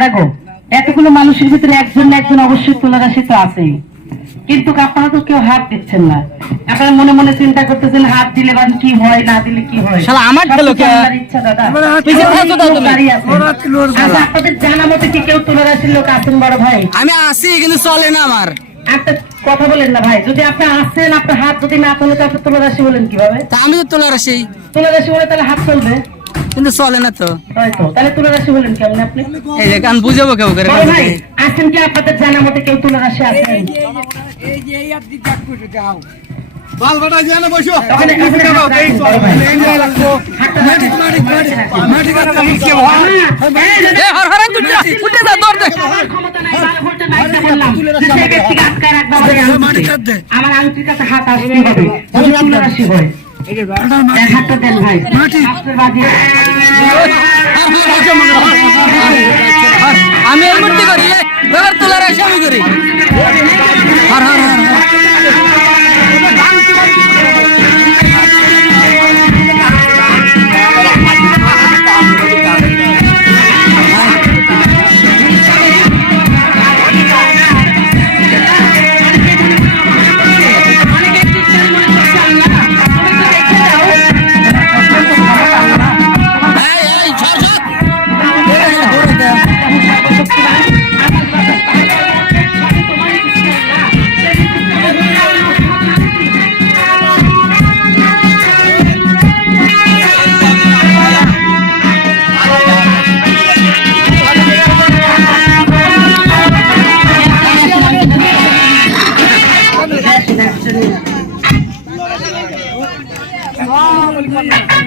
দাদা গো এতগুলো মানুষের ভিতরে একজন না একজন অবশ্যই তোলারাশি তো আছেই। কিন্তু আপনারা তো কেউ হাত দিচ্ছেন না। আপনারা মনে মনে চিন্তা করতেছেন হাত দিলে বা কি হয় না দিলে কি হয়? শালা আমার কে? ইচ্ছা দাদা। আচ্ছা, আপনাদের জানা মতে কি কেউ তোলারাশির লোক আছেন বড় ভাই? আমি আসি কিন্তু চলে না আমার। একটা কথা বলেন না ভাই। যদি আপনি আসেন আপনার হাত যদি না তোলে তো আপনি তোলারাশি বলেন কীভাবে? আমি তো তোলার আসি তোলারাশি বলে তাহলে হাত চলবে। কিন্তু চলে না তো তাহলে তুলারাশি বলেন কেমন আপনি এই যে কান বুঝাবো কেউ করে ভাই আছেন কি আপনাদের জানা মতে কেউ তুলারাশি আছেন বালবাটা জানে বসো ওখানে- ওখানে হাত রাখেন, বড় ভাই। হাতটা রাখেন। এই দাদা, এ হর হর উঠে উঠে যা দৌড় দে আমার ক্ষমতা নাই, বললাম। যে রাখবে আংটির কাছে হাত আসতেই হবে তুলারাশি হয় আমি এর মূর্তি করি তোলার আশা আমি করি হর হর। আমি